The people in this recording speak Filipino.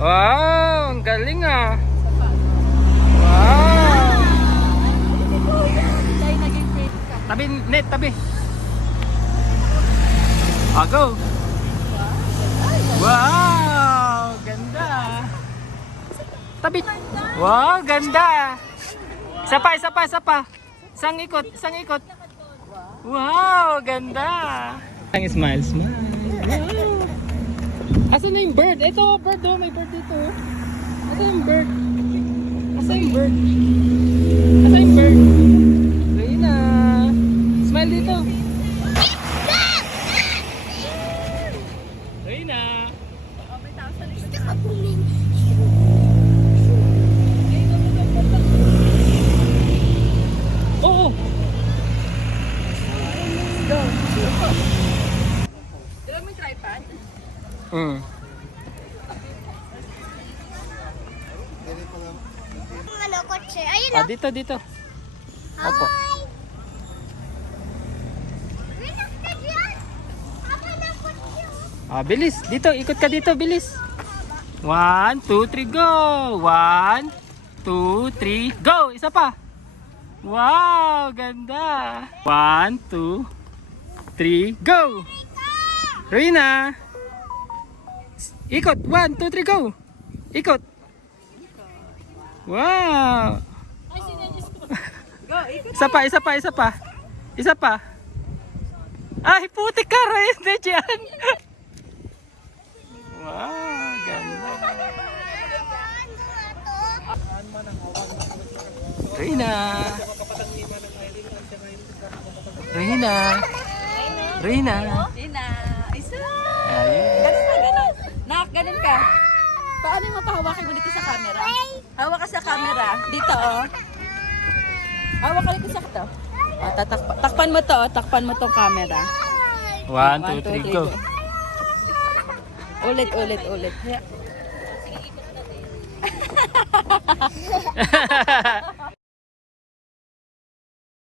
Wow, ang galing ah. Wow. Tabi, net, tabi. Ah, go. Wow, ganda. Tabi. Wow, ganda. Isa pa, isa pa, isa pa. Isang ikot, isang ikot. Wow, ganda. Ang smile, smile. Wow. Asan na yung bird? Ito, bird oh, may bird dito. Asan yung bird? Asan yung bird? Asan yung bird? Reyna. Smile dito. Reyna. Oo. Di ba may tripod? Mm. Ano, kotse? Ayun Ah, dito, dito. Opo. Hi! Relax ka dyan! Ako na kotse, oh. Ah, bilis. Dito, ikot ka dito, bilis. One, two, three, go! One, two, three, go! Isa pa. Wow, ganda. One, two, three, go! Rina! Ikot. One, two, three, go! Ikot. Wow! Go, ikot. Isa pa, isa pa, isa pa. Isa pa. Ay, putik ka rin. Hindi dyan. Wow, ganda. Rina. Rina. Rina. Ina, isa. Ayun. Ganun ka, ganun. Nak, ganun ka. Paano yung mapahawakin mo dito sa camera? Hawak ka sa camera. Dito, oh. Hawak ka dito sa to. Oh, tatakpan, takpan mo to, oh. takpan mo tong camera. One, two, three, go. Ulit, ulit, ulit.